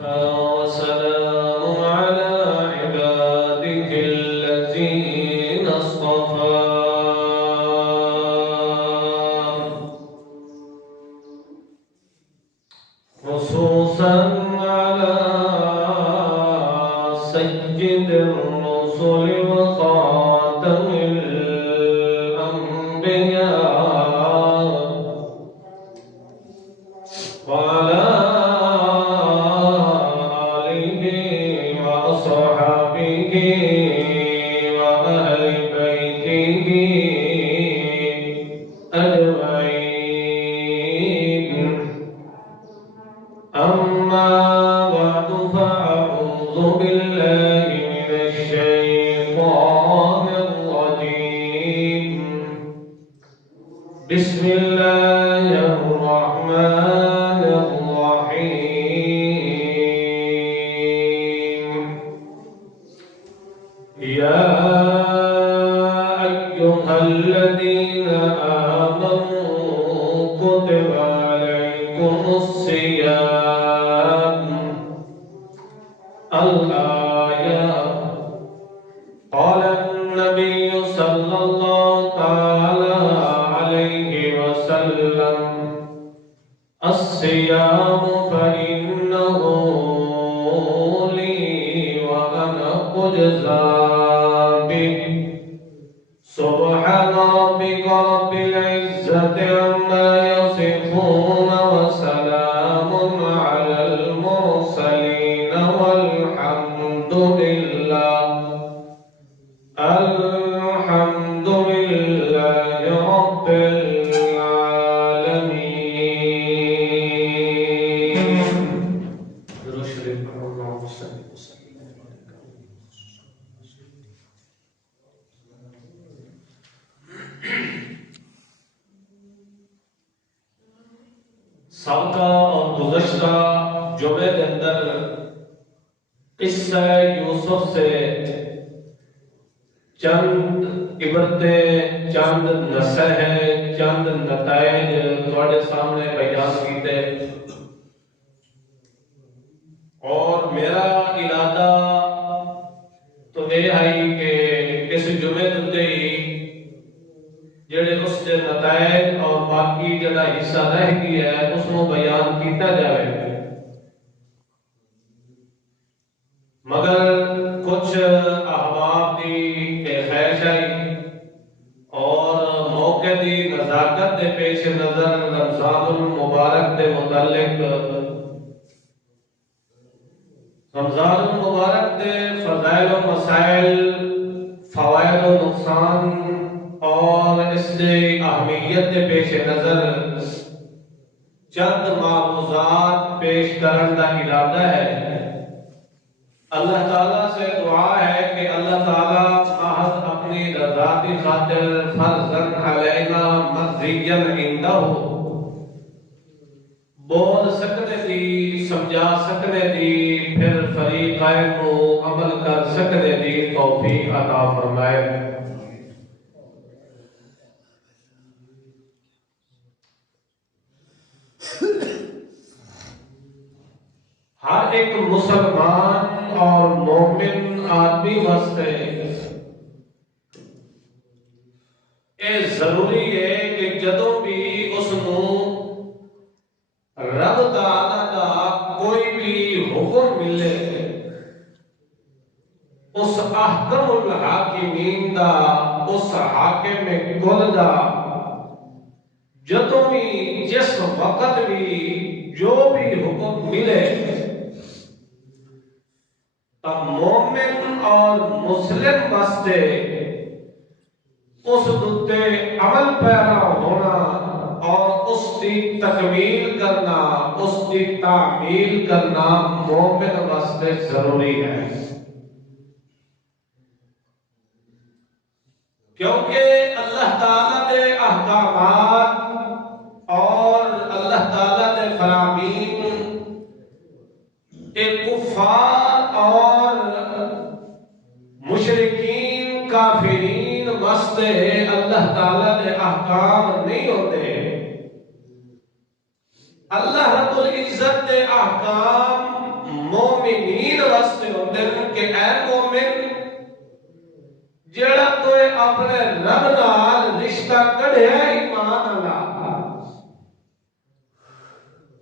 وسلام على عباده الذين اصطفى خصوصا على سيد الرسل وخاتم الأنبياء وعلى آله وأصحابه وأهل بيته أجمعين. أما بعد فأعوذ بالله من الشيطان الرجيم. بسم الله الرحمن الرحيم. يا أيها الذين آمنوا كتب عليكم الصيام الآية. قال النبي صلى الله تعالى عليه وسلم الصيام فإنه لي وأنا أجزى به. سبحان ربك رب العزة عما يصفون وسلام على المرسلين والحمد لله رب العالمين. درود شریف پڑھو. اللهم صل وسلم وبارك عليه. سابقہ اور گزشتہ جمعے کے اندر قصہ یوسف سے چند عبرتیں، چند نصیحتیں، چند نتائج تھوڑے سامنے بیان کیتے اور میرا ارادہ تو یہ ہے کہ اس جمعے دے ہی جڑے اس کے نتائج اور باقی جڑا حصہ رہ گیا ہے اس کو بیان کیتا جائے، مگر کچھ احباب دی خواہش آئی اور موقع دی نزاکت دے پیش نظر رمضان المبارک دے متعلق رمضان المبارک دے فضائل و مسائل، فوائد و نقصان اور اس دے اہمیت دے پیش نظر چند معروضات پیش کرنے کا ارادہ ہے۔ اللہ تعالیٰ سے دعا ہے کہ اللہ تعالیٰ محض اپنی رضا کی خاطر فرضاً علینا مرضیاً عندہ بول سکنے دی، سمجھا سکنے دی، پھر فریقین کو عمل کر سکنے دی توفیق عطا فرمائے۔ ہر ایک مسلمان اور مومن آدمی واسطے یہ ضروری ہے کہ جدوں بھی اس نو رب تعالیٰ کا کوئی بھی حکم ملے، اس احکم الحاکمین دا، اس حاکم کل دا جدوں بھی جس وقت بھی جو بھی حکم ملے تب مومن اور مسلم واسطے اس دتے عمل پیرا ہونا اور اس کی تکمیل کرنا، اس کی تعمیل کرنا مومن واسطے ضروری ہے، کیونکہ اللہ تعالیٰ کے احکامات اور اللہ تعالیٰ کے فرامین ایک کفار اور مشرکین کافرین واسطے اللہ تعالیٰ کے احکام نہیں ہوتے۔ اللہ رب العزت کے احکام مومنین واسطے ہوندے کہ اے مومن جڑا کوئی اپنے رب نال رشتہ کڈیا ایمان اللہ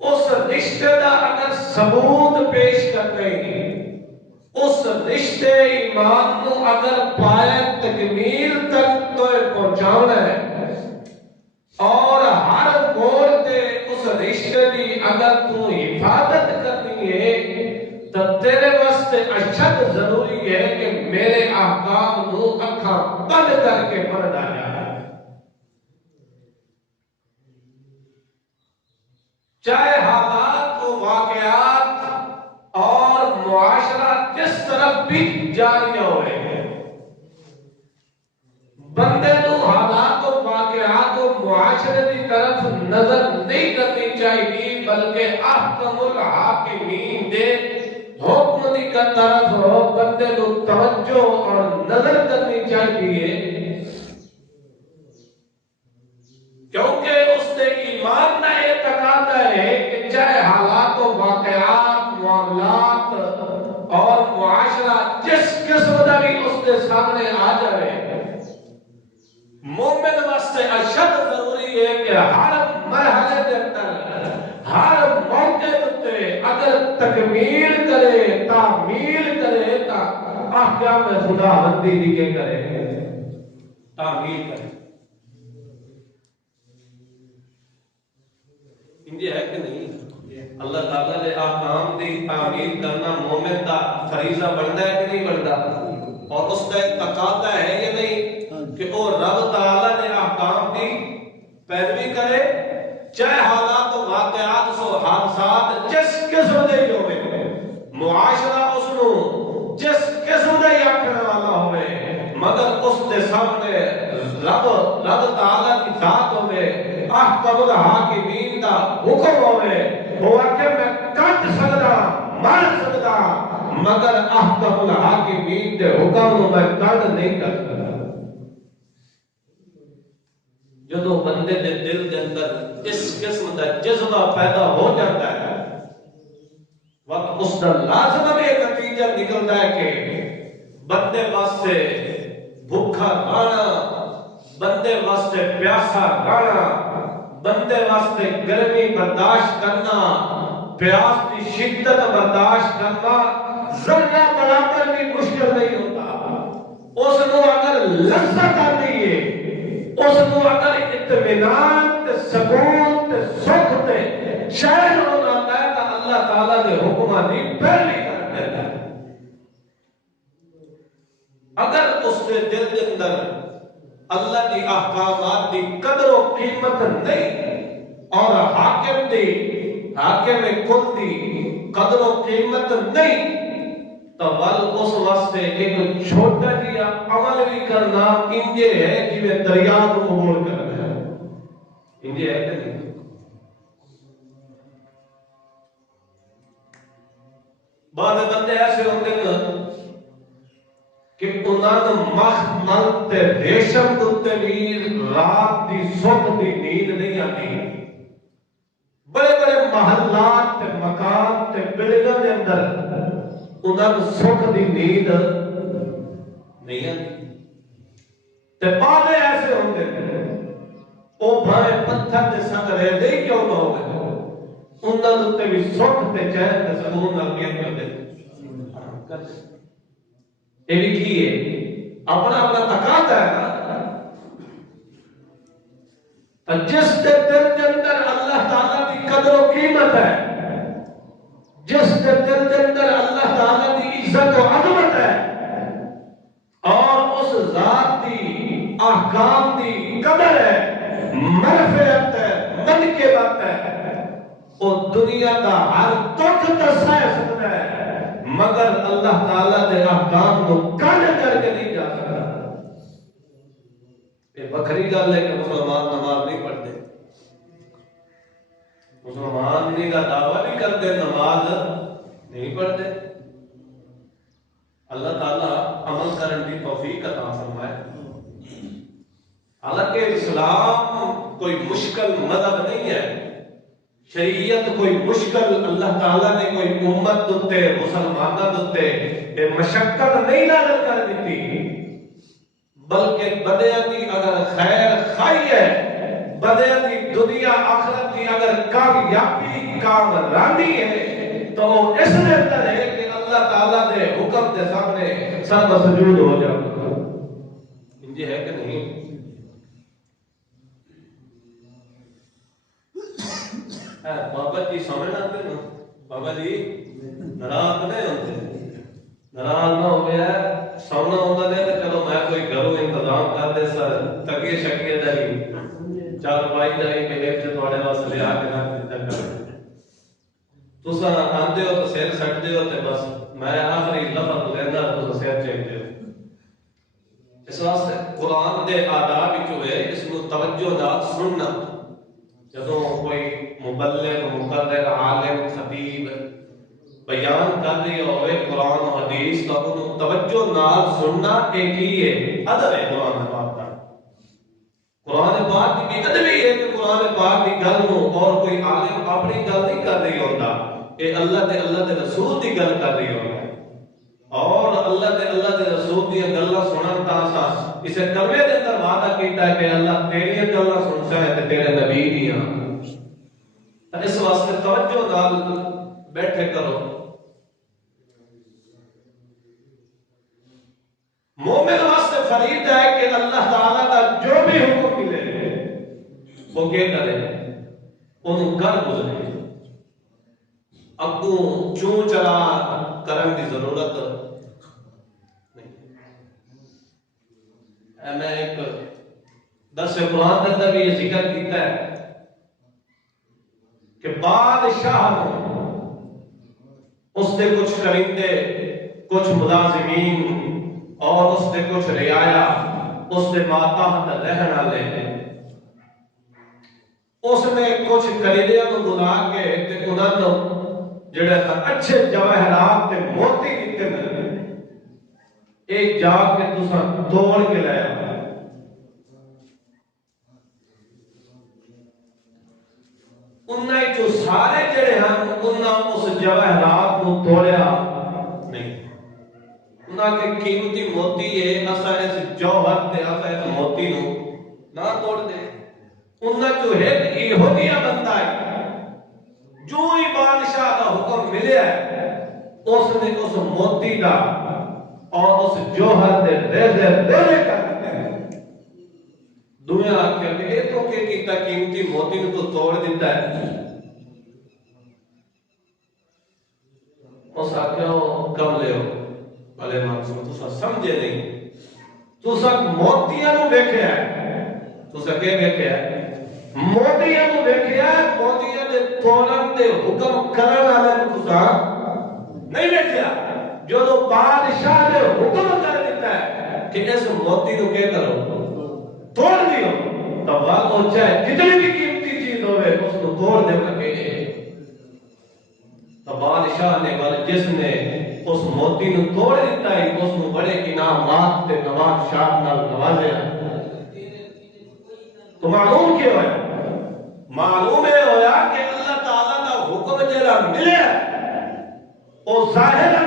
اس رشتے دا اگر ثبوت پیش کرنے اس رشتے ایمان کو اگر پائے تکمیل تک تو پہنچانا ہے اور ہر موڑ تے اس رشتے دی اگر تو حفاظت کرنی ہے تو تیرے واسطے اشد ضروری ہے کہ میرے احکام نو اکھاں بند کر کے پڑھنا جائے، چاہے حالات و واقعات اور معاشرہ جس طرف بھی جاری ہوئے بندے تو حالات و واقعات و معاشرے کی طرف نظر نہیں کرنی چاہیے بلکہ احکم الحاکمین دے حکم دی کا طرف بندے کو توجہ اور نظر کرنی چاہیے، کیونکہ اس نے ایمان نہ یہ تقاضا ہے کہ چاہے حالات و واقعات معاملات اور معاشرہ جس قسم کا بھی اس کے سامنے آ جائے مومن واسطے اشد ضروری ہے کہ ہر مرحلے کے اندر ہر موقع تے اگر تکمیل کرے تعمیل کرے تا احکام خدا بندی دی کے کرے تعمیل کرے، انجے ہے کہ نہیں؟ اللہ تعالیٰ نے احکام دی تعمیل کرنا مومن کا فریضہ بنتا ہے کہ نہیں بنتا؟ اور اس کا ایک تقاضا ہے یا نہیں کہ وہ رب تعالیٰ نے احکام دی پیروی کرے، چاہے حالات و واقعات سو حادثات جس قسم دے ہوئے معاشرہ اس نو جس قسم دے آکھنے والا ہوئے مگر اس دے سامنے رب تعالیٰ کی ذات ہوئے احکم الحاکمین دا حکم ہوئے وہ آکھے میں کٹ سکتا مر سکتا مگر احکم الحاکمین دے حکم نو میں کٹ نہیں کر سکتا۔ جدو بندے دے دل کے اندر اس قسم کا جذبہ پیدا ہو جاتا ہے وقت اس کا لازم یہ نتیجہ نکلتا ہے کہ بندے واسطے بھوکا رہنا، بندے واسطے پیاسا رہنا، بندے واسطے گرمی برداشت کرنا، پیاس کی شدت برداشت کرنا ذرہ برابر بھی مشکل نہیں ہوتا۔ اس کو اگر لذت آتی ہے، اس کو اگر اطمینان تے سکون تے سکھ تے شہر ہونا ہے تو اللہ تعالیٰ کے حکمہ دی پہلی کرتے ہیں۔ اگر اس کے دل کے اندر اللہ کی احکامات دی قدر و قیمت نہیں اور حاکم کل دی قدر و قیمت نہیں تو بل اس واسطے ایک چھوٹا جیا عمل بھی کرنا انجے ہے جویں دریا کو عبور کرنا ہے، انجے ہے کہ نہیں؟ بعض بندے ایسے ہوتے ہیں کہ انہاں مخمل تے ریشم دے بھی رات دی سکھ دی نیند نہیں آتی، بڑے بڑے محلات تے مکان تے بلڈنگاں دے اندر انہاں سکھ دی نیند نہیں آتی، تے بعد ایسے ہوتے ہیں وہ بھائے پتھر دے سنگ رہ دے کیوں نہ ہو گئے انہاں تے بھی سکھ تے چین تے سکون نال کیا کرتے یہ بھی کی ہے اپنا اپنا تقاضا ہے نا، جس دے دل کے اندر اللہ تعالیٰ کی قدر و قیمت ہے، جس دے دل کے اندر اللہ تعالیٰ کی عزت و عظمت ہے اور اس ذات کی احکام کی قدر ہے، معرفت ہے، من کے بات ہے، وہ دنیا کا ہر دکھ سہ سکتا ہے مگر اللہ تعالیٰ کے احکام کو کل کر کے نہیں جا سکتا۔ یہ بکری گل ہے کہ مسلمان نماز نہیں پڑھتے، مسلمان نہیں کا دعویٰ نہیں کرتے، نماز نہیں پڑھتے۔ اللہ تعالیٰ عمل کرنے کی توفیق عطا فرمائے۔ حالانکہ اسلام کوئی مشکل مذہب نہیں ہے، شریعت کوئی مشکل اللہ تعالیٰ نے کوئی امت دتے مسلمانہ دتے مشقت نہیں نازل کر دیتی، بلکہ بدیاں کی اگر خیر خائی ہے، بدیاں کی دنیا آخرت کی اگر کامیابی کامرانی ہے تو وہ اس میں اندر ہے کہ اللہ تعالیٰ دے حکم دے سامنے سر مسجود ہو جاتا انجی ہے کہ نہیں؟ بابا جی سامنے آتے نا، بابا جی ناراض نہیں ہوتے، ناراض نہ ہو گیا سونا ہوتا ہے تو چلو میں کوئی گھروں انتظام کر دے سر تکیے شکیے داری چل پائی جائی کہ ایک سے تھوڑے واسطے لے آ کے رکھ دیتا کر تسا آندے ہو تو سیر سٹ دے ہو تے بس میں آخری لفظ لینا تو سیر چیک دے اس واسطے قرآن دے آداب وچوں ہے اس نو توجہ نال سننا، جدوں کوئی مبلغ مقرر عالم خطیب بیان کر رہی ہوئے قرآن و حدیث تو انہوں توجہ نال سننا ایک ہی ہے ادب ہے قرآن پاک کا، قرآن پاک کی بھی ادب ہے کہ قرآن پاک کی گل نو اور کوئی عالم اپنی گل نہیں کر رہی ہوتا، اے اللہ دے رسول دی گل کر رہی ہوتا اور اللہ دے رسول دی گلاں سنن تا اساں اسے کلمے دے اندر وعدہ کیتا ہے کہ اللہ تیری گلاں سنتا ہے تے تیرے نبی دیاں، اس واسطے توجہ نال بیٹھے کرو۔ مومن واسطے فرید ہے کہ اللہ تعالیٰ کا جو بھی حکم ملے وہ کیا کرے انہوں کر گزرے، اگوں چون چلا کرن کی ضرورت نہیں۔ میں ایک درس قرآن کے اندر بھی یہ ذکر کیتا ہے کہ بادشاہ اس دے کچھ کرندے کچھ ملازمین اور اس دے کچھ رعایا اس دے ماتحت رہن والے اس نے کچھ کلیدیاں کو بلا کے تے انہاں نوں جڑے اچھے جواہرات تے موتی دتے نے ایک جا کے تساں توڑ کے لے آیا، انہاں جو سارے جڑے ہن انہاں اس جواہرات کو توڑیا نہیں، انہاں کے قیمتی موتی ہے اساں اس جوہر تے اساں اس موتی نو نہ توڑ دے، انہاں جو ہے یہودیہ بندہ ہے جو ہی بادشاہ کا حکم ملیا ہے اس نے اس موتی دا اور اس جوہر دے ریزے دینے کر دیا، دنیا آکھیا کہ اے تو کہ کیتا قیمتی موتی نو تو توڑ دیتا ہے، اس آکھیا کم لے ہو بھلے منصور تسا سمجھے نہیں، تسا موتیاں نو ویکھیا ہے، تسا کہ ویکھیا ہے موتیاں نو ویکھیا ہے، موتیاں دے توڑن دے حکم کرن والے نو تسا نہیں ویکھیا، جدوں بادشاہ نے حکم کر دیتا ہے کہ اس موتی کو کیا کرو توڑ دیو تو بات ہو جائے جتنی بھی قیمتی چیز ہوئے اس کو توڑ دے لگے، تو بادشاہ نے جس نے اس موتی نو توڑ دیتا ہے اس کو بڑے انعامات تے نواز شاہ نال نوازے، تو معلوم کیا ہے معلوم ہے ہویا کہ اللہ تعالیٰ کا حکم جڑا ملے اور ظاہراً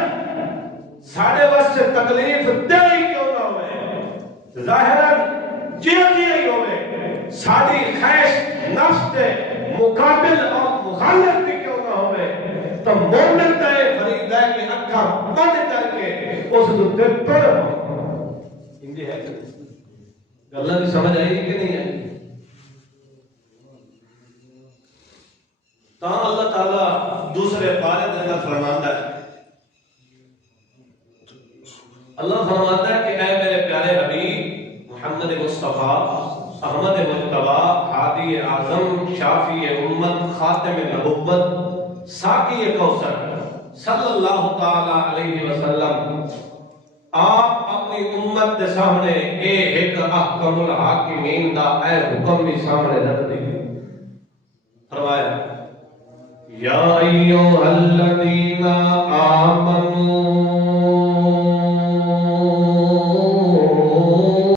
ساڑھے واسطے تکلیف دے ہی کیوں نہ ہوئے، ظاہراً جیو ہی ہوئے، ساڑھی خیش نفس دے مقابل اور مخالف بھی کیوں نہ ہوئے، تو مومن دے فرید ہے کہ اکھا بند کر کے اس دو دل پر ہندی ہے کہ اللہ کی سمجھ آئی کہ نہیں ہے؟ تو اللہ تعالیٰ دوسرے پارے دے فرماتا ہے، اللہ فرماتا ہے کہ اے میرے پیارے حبیب محمد مصطفیٰ احمد مجتبی ہادی اعظم شافی امت خاتم نبوت ساقی کوثر صلی اللہ تعالی علیہ وسلم آپ اپنی امت کے سامنے ایک احکم الحاکمین دا اے حکم بھی سامنے رکھ دیں، فرمایا یا ایھا الذین آمنوا